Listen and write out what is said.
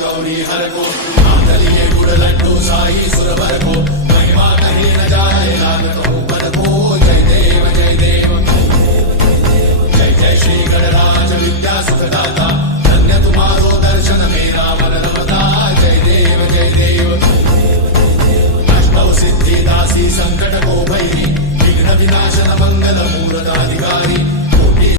गौरी हर को मांगलिये गुड़ लड्डू साई सुरभर को महिमा कहीं न जाए लागत हो पर को जय देव जय देव जय जय श्री गणराज विद्या सुखदाता धन्य तुम्हारो दर्शन मेरा मन रमता जय देव जय देव अष्टौ सिद्धि दासी संकट को भैरी विघ्न विनाशन मंगल